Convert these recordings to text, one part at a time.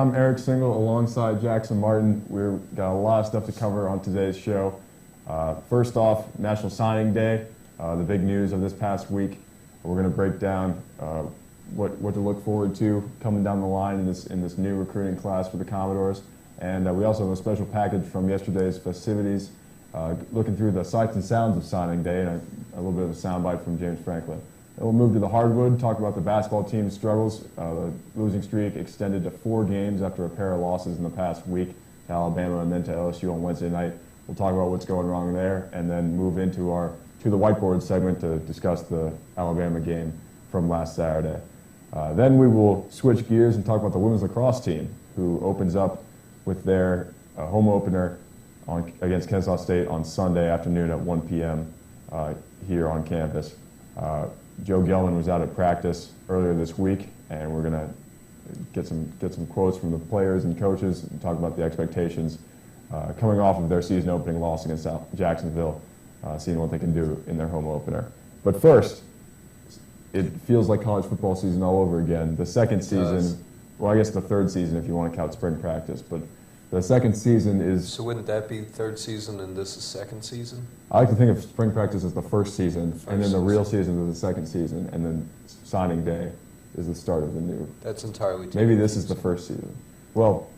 I'm Eric Single alongside Jackson Martin. We've got a lot of stuff to cover on today's show. First off, National Signing Day, the big news of this past week. We're going to break down what to look forward to coming down the line in this new recruiting class for the Commodores. And we also have a special package from yesterday's festivities, looking through the sights and sounds of signing day, and a little bit of a soundbite from James Franklin. Then we'll move to the hardwood, talk about the basketball team's struggles. The losing streak extended to 4 games after a pair of losses in the past week to Alabama and then to LSU on Wednesday night. We'll talk about what's going wrong there, and then move into the whiteboard segment to discuss the Alabama game from last Saturday. Then we will switch gears and talk about the women's lacrosse team, who opens up with their home opener against Kennesaw State on Sunday afternoon at 1 p.m. Here on campus. Joe Gelman was out at practice earlier this week, and we're going to get some quotes from the players and coaches and talk about the expectations coming off of their season opening loss against Jacksonville, seeing what they can do in their home opener. But first, it feels like college football season all over again. The second season, well, I guess the third season if you want to count spring practice, but the second season is... So wouldn't that be third season and this is second season? I like to think of spring practice as the first season, and then the real season is the second season, and then signing day is the start of the new. That's entirely different. Maybe this is the first season. Well,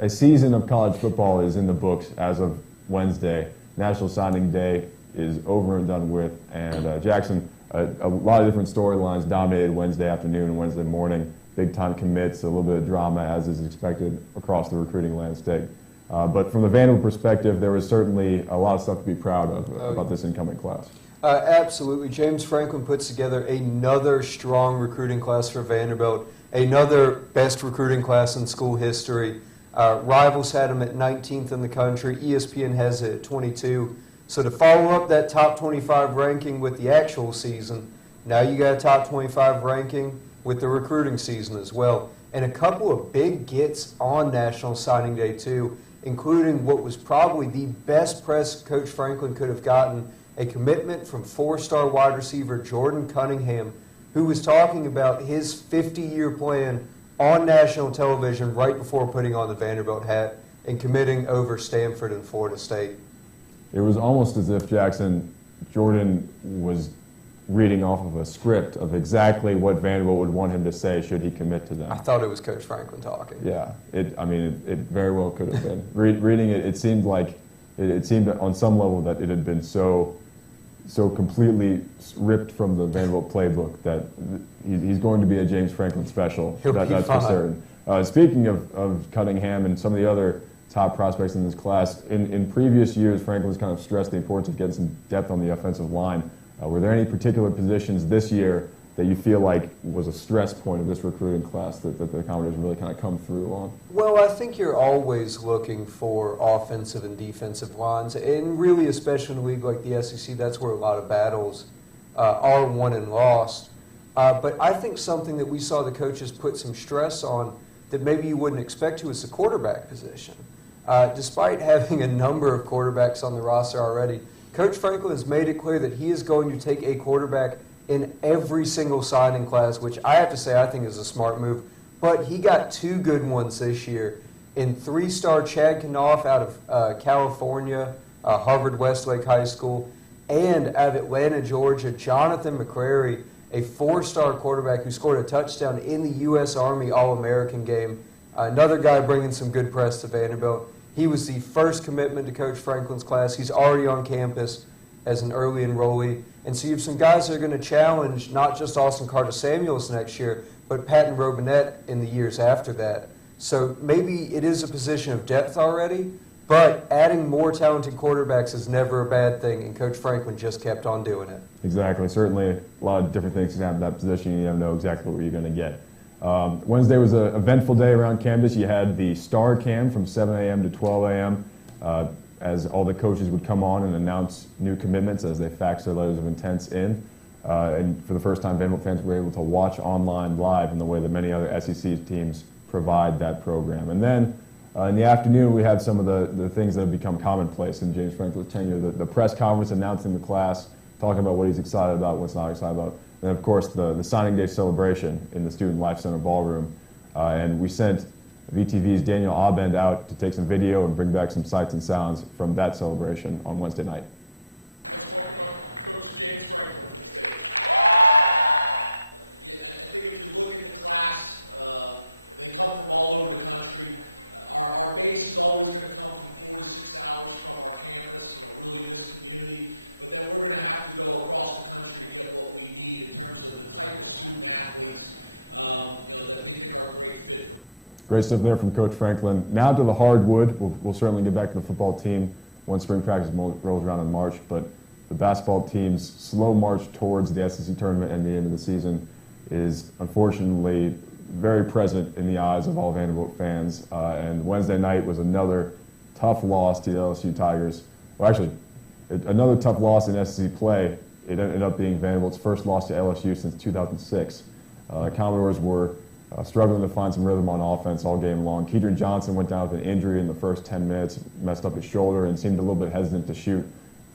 a season of college football is in the books as of Wednesday. National Signing Day is over and done with, and Jackson, a lot of different storylines dominated Wednesday afternoon and Wednesday morning. Big-time commits, a little bit of drama, as is expected across the recruiting landscape. But from the Vanderbilt perspective, there was certainly a lot of stuff to be proud of about this incoming class. Absolutely. James Franklin puts together another strong recruiting class for Vanderbilt, another best recruiting class in school history. Rivals had him at 19th in the country. ESPN has it at 22. So to follow up that top 25 ranking with the actual season, now you got a top 25 ranking with the recruiting season as well. And a couple of big gets on National Signing Day too, including what was probably the best press Coach Franklin could have gotten, a commitment from 4-star wide receiver Jordan Cunningham, who was talking about his 50-year plan on national television right before putting on the Vanderbilt hat and committing over Stanford and Florida State. It was almost as if Jordan was reading off of a script of exactly what Vanderbilt would want him to say should he commit to them. I thought it was Coach Franklin talking. Yeah, it very well could have been. Reading it, it seemed like it seemed on some level that it had been so completely ripped from the Vanderbilt playbook that he's going to be a James Franklin special. That's for certain. Speaking of Cunningham and some of the other top prospects in this class, in previous years, Franklin's kind of stressed the importance of getting some depth on the offensive line. Were there any particular positions this year that you feel like was a stress point of this recruiting class that the Commodores really kind of come through on? Well, I think you're always looking for offensive and defensive lines, and really, especially in a league like the SEC, that's where a lot of battles are won and lost. But I think something that we saw the coaches put some stress on that maybe you wouldn't expect to is the quarterback position. Despite having a number of quarterbacks on the roster already, Coach Franklin has made it clear that he is going to take a quarterback in every single signing class, which I have to say I think is a smart move. But he got 2 good ones this year in 3-star Chad Knopf out of California, Harvard Westlake High School, and out of Atlanta, Georgia, Jonathan McCrary, a 4-star quarterback who scored a touchdown in the U.S. Army All-American game. Another guy bringing some good press to Vanderbilt. He was the first commitment to Coach Franklin's class. He's already on campus as an early enrollee. And so you have some guys that are going to challenge not just Austin Carter-Samuels next year, but Patton Robinette in the years after that. So maybe it is a position of depth already, but adding more talented quarterbacks is never a bad thing, and Coach Franklin just kept on doing it. Exactly. Certainly a lot of different things can happen in that position. You never know exactly what you're going to get. Wednesday was an eventful day around campus. You had the Star Cam from 7 a.m. to 12 a.m. As all the coaches would come on and announce new commitments as they fax their letters of intents in. And for the first time, Vanderbilt fans were able to watch online live in the way that many other SEC teams provide that program. And then in the afternoon, we had some of the things that have become commonplace in James Franklin's tenure. The press conference announcing the class, talking about what he's excited about, what's not excited about. And of course, the signing day celebration in the Student Life Center ballroom. And we sent VTV's Daniel Abend out to take some video and bring back some sights and sounds from that celebration on Wednesday night. Let's welcome up Coach James Franklin to the stage. Yeah, I think if you look at the class, they come from all over the country. Our base is always going to come from 4 to 6 hours from our campus, really this community. But then we're going to have to go across the country to get what we need in terms of the type of student athletes, that we think are a great fit for. Great stuff there from Coach Franklin. Now to the hardwood. We'll certainly get back to the football team once spring practice rolls around in March. But the basketball team's slow march towards the SEC tournament and the end of the season is unfortunately very present in the eyes of all Vanderbilt fans. And Wednesday night was another tough loss to the LSU Tigers. Well, actually, another tough loss in SEC play. It ended up being Vanderbilt's first loss to LSU since 2006. Commodores were struggling to find some rhythm on offense all game long. Kedron Johnson went down with an injury in the first 10 minutes, messed up his shoulder, and seemed a little bit hesitant to shoot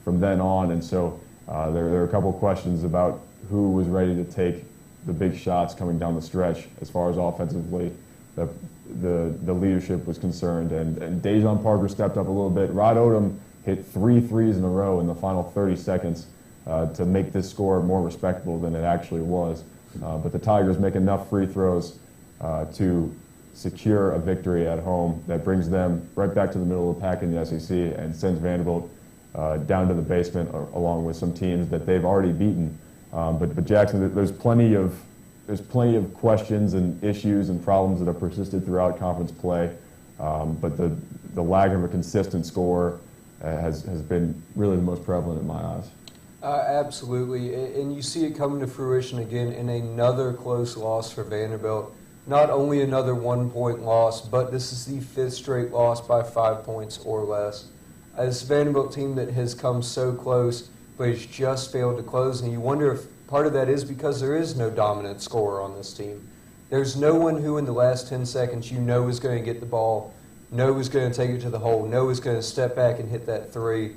from then on. And so there were a couple of questions about who was ready to take the big shots coming down the stretch as far as offensively the leadership was concerned. And Dejon Parker stepped up a little bit. Rod Odom hit 3 threes in a row in the final 30 seconds to make this score more respectable than it actually was. But the Tigers make enough free throws to secure a victory at home that brings them right back to the middle of the pack in the SEC and sends Vanderbilt down to the basement along with some teams that they've already beaten. But Jackson, there's plenty of questions and issues and problems that have persisted throughout conference play. But the lack of a consistent score has been really the most prevalent in my eyes. Absolutely, and you see it coming to fruition again in another close loss for Vanderbilt. Not only another 1-point loss, but this is the 5th straight loss by 5 points or less. This Vanderbilt team that has come so close, but has just failed to close, and you wonder if part of that is because there is no dominant scorer on this team. There's no one who in the last 10 seconds is going to get the ball, is going to take it to the hole, is going to step back and hit that three.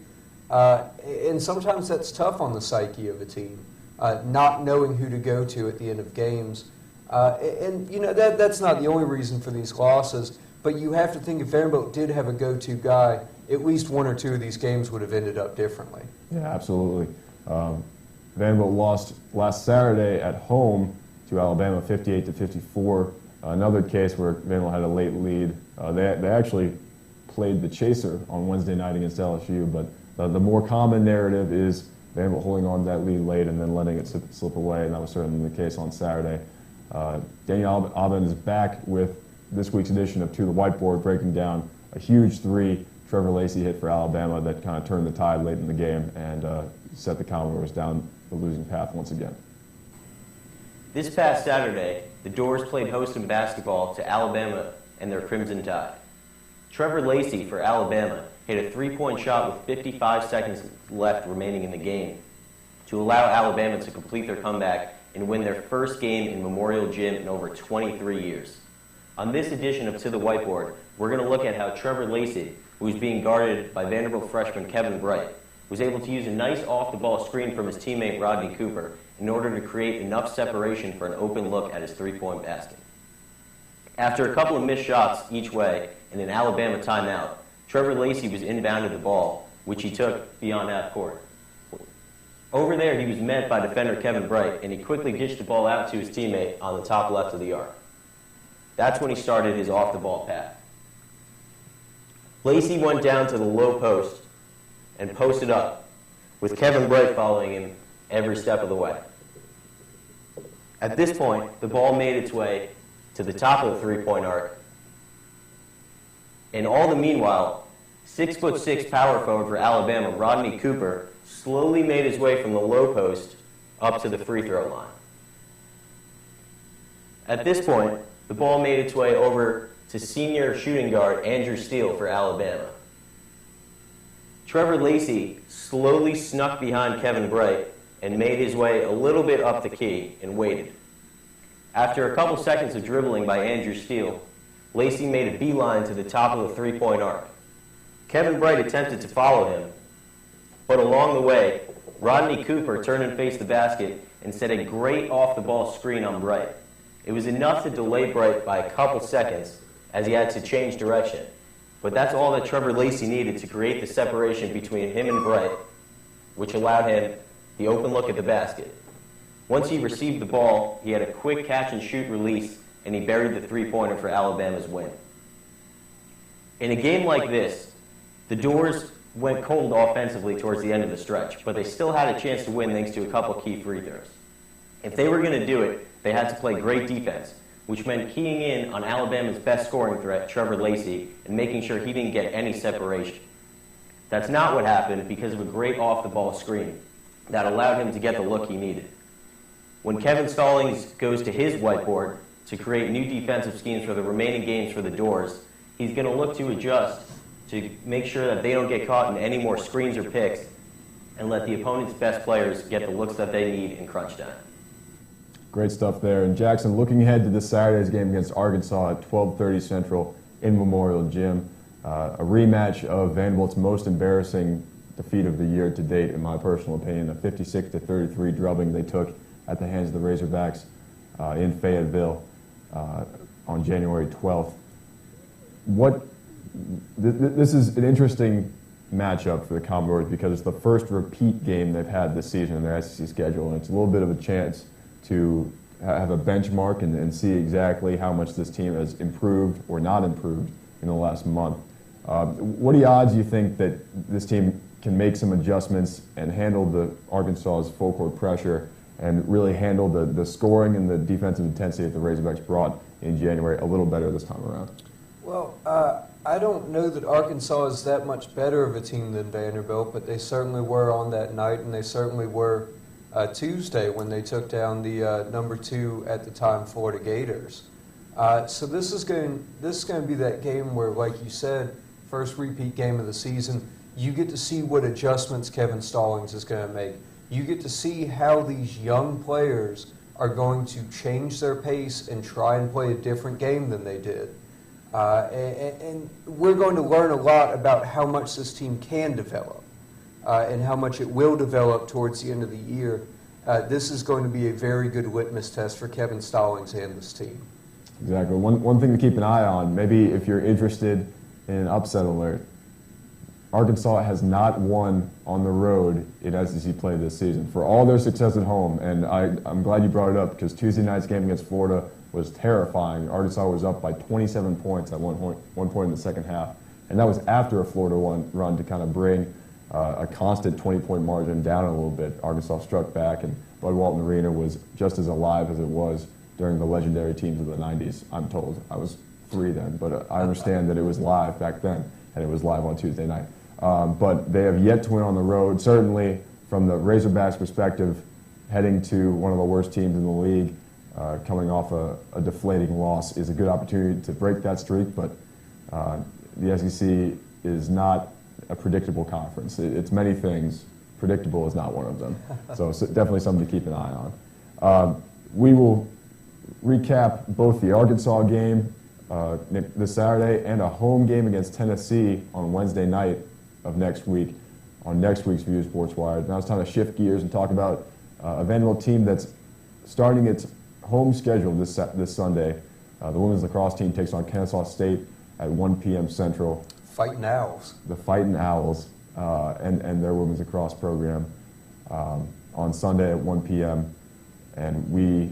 And sometimes that's tough on the psyche of a team, not knowing who to go to at the end of games. That's not the only reason for these losses, but you have to think if Vanderbilt did have a go-to guy, at least 1 or 2 of these games would have ended up differently. Yeah, absolutely. Vanderbilt lost last Saturday at home to Alabama 58-54. Another case where Vanderbilt had a late lead. They actually played the chaser on Wednesday night against LSU, but the more common narrative is Vanderbilt holding on to that lead late and then letting it slip away, and that was certainly the case on Saturday. Daniel Abend is back with this week's edition of To the Whiteboard, breaking down a huge 3 Trevor Lacey hit for Alabama that kind of turned the tide late in the game and set the Commodores down the losing path once again. This past Saturday, the Doors played host in basketball to Alabama and their Crimson Tide. Trevor Lacey for Alabama hit a 3-point shot with 55 seconds left remaining in the game to allow Alabama to complete their comeback and win their first game in Memorial Gym in over 23 years. On this edition of To the Whiteboard, we're going to look at how Trevor Lacey, who was being guarded by Vanderbilt freshman Kevin Bright, was able to use a nice off-the-ball screen from his teammate Rodney Cooper in order to create enough separation for an open look at his 3-point basket. After a couple of missed shots each way and an Alabama timeout, Trevor Lacey was inbounded the ball, which he took beyond half court. Over there, he was met by defender Kevin Bright, and he quickly dished the ball out to his teammate on the top left of the arc. That's when he started his off-the-ball path. Lacey went down to the low post and posted up, with Kevin Bright following him every step of the way. At this point, the ball made its way to the top of the 3-point arc, and all the meanwhile, 6'6" power forward for Alabama, Rodney Cooper, slowly made his way from the low post up to the free throw line. At this point, the ball made its way over to senior shooting guard Andrew Steele for Alabama. Trevor Lacey slowly snuck behind Kevin Bright and made his way a little bit up the key and waited. After a couple seconds of dribbling by Andrew Steele, Lacey made a beeline to the top of the 3-point arc. Kevin Bright attempted to follow him, but along the way, Rodney Cooper turned and faced the basket and set a great off-the-ball screen on Bright. It was enough to delay Bright by a couple seconds as he had to change direction. But that's all that Trevor Lacey needed to create the separation between him and Bright, which allowed him the open look at the basket. Once he received the ball, he had a quick catch-and-shoot release, and he buried the three-pointer for Alabama's win. In a game like this, the Doors went cold offensively towards the end of the stretch, but they still had a chance to win thanks to a couple key free throws. If they were going to do it, they had to play great defense, which meant keying in on Alabama's best scoring threat, Trevor Lacey, and making sure he didn't get any separation. That's not what happened because of a great off-the-ball screen that allowed him to get the look he needed. When Kevin Stallings goes to his whiteboard to create new defensive schemes for the remaining games for the Doors, he's going to look to adjust to make sure that they don't get caught in any more screens or picks and let the opponent's best players get the looks that they need in crunch time. Great stuff there. And Jackson, looking ahead to this Saturday's game against Arkansas at 12:30 Central in Memorial Gym, a rematch of Vanderbilt's most embarrassing defeat of the year to date, in my personal opinion, a 56-33 drubbing they took at the hands of the Razorbacks in Fayetteville on January 12th. This is an interesting matchup for the Commodores because it's the first repeat game they've had this season in their SEC schedule, and it's a little bit of a chance to have a benchmark and see exactly how much this team has improved or not improved in the last month. What are the odds you think that this team can make some adjustments and handle the Arkansas's full court pressure and really handle the scoring and the defensive intensity that the Razorbacks brought in January a little better this time around? Well, I don't know that Arkansas is that much better of a team than Vanderbilt, but they certainly were on that night, and they certainly were Tuesday when they took down the number 2 at the time Florida Gators. So this is going to be that game where, like you said, first repeat game of the season, you get to see what adjustments Kevin Stallings is going to make. You get to see how these young players are going to change their pace and try and play a different game than they did. And we're going to learn a lot about how much this team can develop and how much it will develop towards the end of the year. This is going to be a very good litmus test for Kevin Stallings and this team. Exactly. One thing to keep an eye on, maybe if you're interested in an upset alert, Arkansas has not won on the road in SEC play this season. For all their success at home, and I'm glad you brought it up because Tuesday night's game against Florida was terrifying. Arkansas was up by 27 points at one point in the second half, and that was after a Florida run to kind of bring a constant 20-point margin down a little bit. Arkansas struck back, and Bud Walton Arena was just as alive as it was during the legendary teams of the 90s, I'm told. I was 3 then, but I understand that it was live back then, and it was live on Tuesday night. But they have yet to win on the road. Certainly, from the Razorbacks' perspective, heading to one of the worst teams in the league, coming off a deflating loss, is a good opportunity to break that streak. But the SEC is not a predictable conference. It's many things. Predictable is not one of them. So it's definitely something to keep an eye on. We will recap both the Arkansas game this Saturday and a home game against Tennessee on Wednesday night of next week on next week's View Sports Wired. Now it's time to shift gears and talk about a Vanderbilt team that's starting its home schedule this Sunday. The women's lacrosse team takes on Kennesaw State at 1 p.m. Central. Fighting Owls. The Fighting Owls and their women's lacrosse program on Sunday at 1 p.m. And we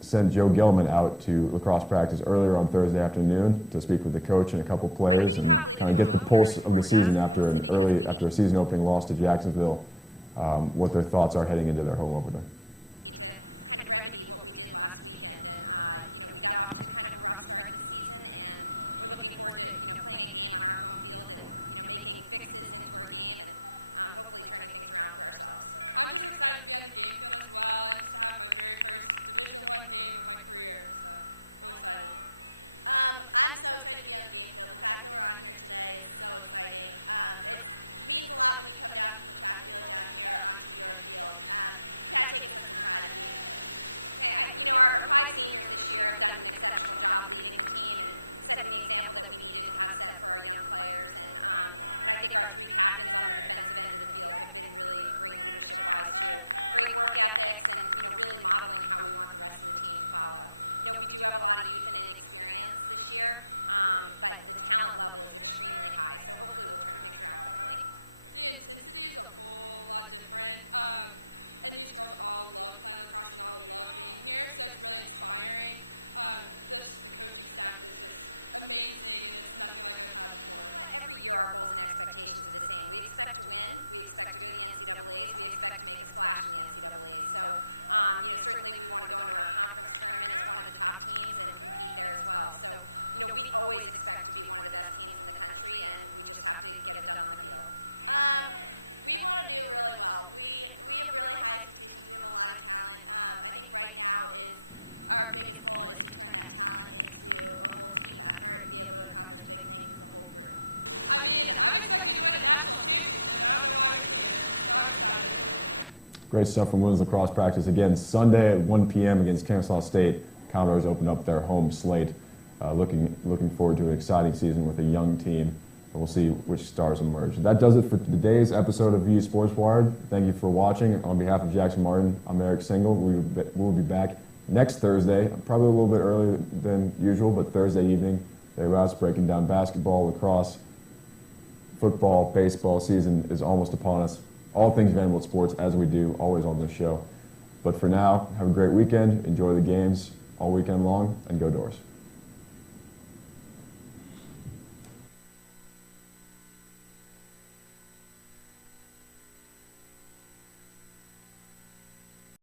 sent Joe Gilman out to lacrosse practice earlier on Thursday afternoon to speak with the coach and a couple players and kind of get the pulse of the season after a season opening loss to Jacksonville, what their thoughts are heading into their home opener. To kind of remedy what we did last weekend, and we got off to kind of a rough start this season, and we're looking forward to playing a game on our home field and making fixes into our game and hopefully turning things around for ourselves. I'm just excited to be on the game field as well and just to have my very first Division I game of my career, so I'm excited. I'm so excited to be on the game field. The fact that we're on here today is so exciting. It means a lot when you come down from the track field down here onto your field. You kind of take a sense of pride of being here. Okay, our 5 seniors this year have done an exceptional job leading the team and setting the example that we needed to have set for our young players, and I think our 3 captains on the defensive end of the field have been really great leadership-wise too. Great work ethics and really modeling how we want the rest of the team to follow. we do have a lot of youth and inexperience this year, but the talent level is extremely high. So hopefully we'll turn things around quickly. The intensity is a whole lot different. And these girls all love playing lacrosse and all love being here, so it's really inspiring. The coaching staff is just amazing, and it's nothing like I've had before. Every year our goals and expectations are the same. We expect to win, we expect to go to the NCAAs, we expect to make a splash in the NCAAs. So, certainly we want to go into our conference tournament as one of the top teams and compete there as well. So, we always expect to be one of the best teams in the country, and we just have to get it done on the field. We want to do really well. We have really high expectations. We have a lot of talent. I think right now our biggest goal is to turn that talent into a whole team effort and be able to accomplish big things as a whole group. I mean, I'm expecting to win a national championship. I don't know why we can't, so I'm excited. Great stuff from women's lacrosse practice. Again, Sunday at 1 p.m. against Kansas State. Commodores open up their home slate. Looking forward to an exciting season with a young team. And we'll see which stars emerge. That does it for today's episode of VU Sports Wired. Thank you for watching. On behalf of Jackson Martin, I'm Eric Single. We'll be back next Thursday, probably a little bit earlier than usual, but Thursday evening, thereabouts, breaking down basketball, lacrosse, football, baseball season is almost upon us. All things Vanderbilt sports, as we do, always on this show. But for now, have a great weekend, enjoy the games all weekend long, and go Doors.